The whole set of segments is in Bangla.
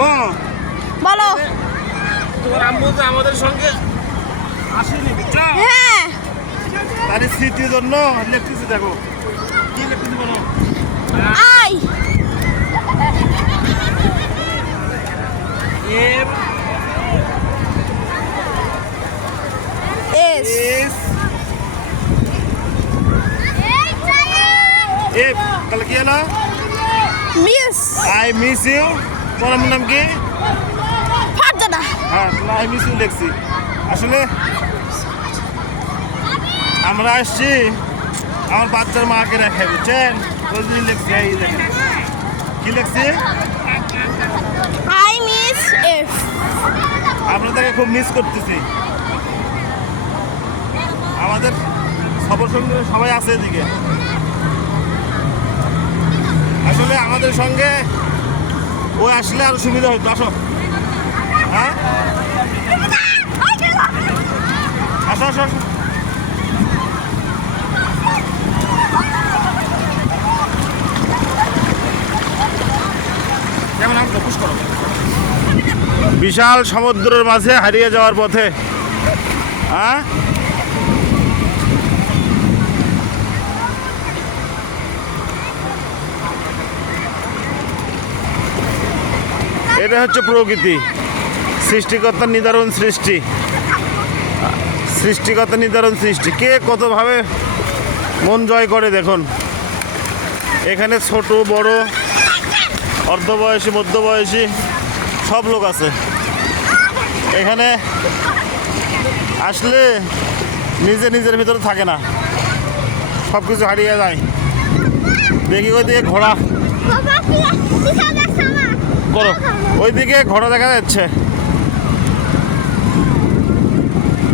আম্মু বলো। তোমার আম্মু তো আমাদের সঙ্গে আসেনি বুঝছো? হ্যাঁ তার স্মৃতির জন্য লিখতেছি, দেখো কি লিখতেছি বলো। I am S S F, তাহলে কি হলো? Miss I miss you. তোমার আম্মুর নাম কি? ফারজানা। হ্যাঁ, তাহলে আই মিস ইউ লিখছি। আসলে আমরা আসছি আমার বাচ্চার মাকে রেখে, বুঝছেন? ওই জন্য লিখছি। এই দেখেন কি লিখছি, আই মিস এফ। আপনাদেরকে খুব মিস করতেছি। আমাদের সবার সঙ্গে সবাই আছে এদিকে। আসলে আমাদের সঙ্গে ওই আসলে আরো সুবিধা হইতো। আসো, হ্যাঁ আসো আসো আসো। যেমন আমি ফোকাস করো। বিশাল সমুদ্রের মাঝে হারিয়ে যাওয়ার পথে, হ্যাঁ এটা হচ্ছে প্রকৃতি, সৃষ্টিকর্তার নিদারুণ সৃষ্টি, সৃষ্টিকর্তার নিদারুণ সৃষ্টি। কে কতভাবে মন জয় করে দেখুন। এখানে ছোট বড়, অর্ধবয়সী, মধ্যবয়সী সব লোক আছে। এখানে আসলে নিজের ভিতরে থাকে না, সব কিছু হারিয়ে যায়। দেখি ওই দিকে ঘোড়া করো, ওইদিকে ঘোড়া দেখা যাচ্ছে।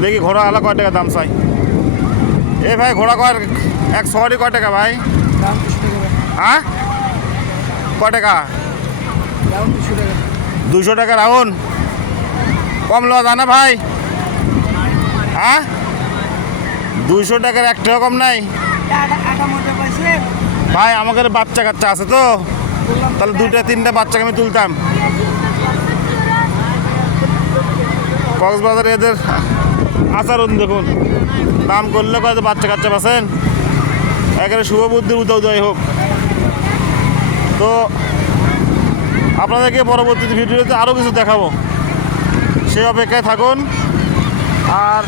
দেখি ঘোড়া আলা কয় টাকা দাম চাই। এ ভাই ঘোড়া কয়, এক সওয়ারি কয় টাকা ভাই? হ্যাঁ কয় টাকা? 200 টাকা রাউন্ড। কম লওয়া যায় না ভাই? হ্যাঁ 200 টাকার এক টাকা কম নাই ভাই। আমাদের বাচ্চা কাচ্চা আছে তো, তাহলে 2-3টা বাচ্চাকে আমি তুলতাম। কক্সবাজারে এদের আচরণ দেখুন, দাম করলে কত বাচ্চা কাচ্চা পাচ্ছেন। একেবারে শুভ বুদ্ধির উদয় হোক। তো আপনাদেরকে পরবর্তী ভিডিওতে আরও কিছু দেখাবো, সেই অপেক্ষায় থাকুন আর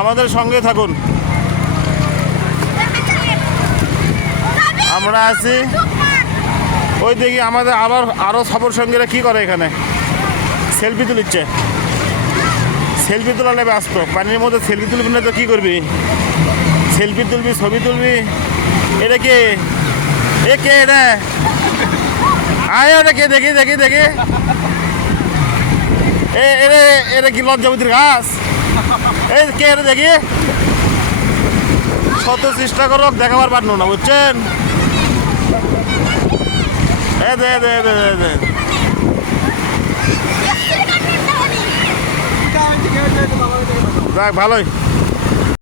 আমাদের সঙ্গে থাকুন। আমরা আছি ওই দেখি আমাদের আরও সফর সঙ্গীরা কী করে, এখানে সেলফি তুলিচ্ছে। সেলফি তোলালে ব্যস্ত, পানির মধ্যে সেলফি তুলবি না তো কী করবি? সেলফি তুলবি, ছবি তুলবি। এটা কে? এ কে এটা? আয় ওটা কে? দেখি দেখি দেখি। এটা কি লজ্জাবতীর ঘাস? এই কে এটা দেখি। শত চেষ্টা করো দেখাবার পারলো না, বুঝছেন? দে দে দে দে। যাক ভালোই।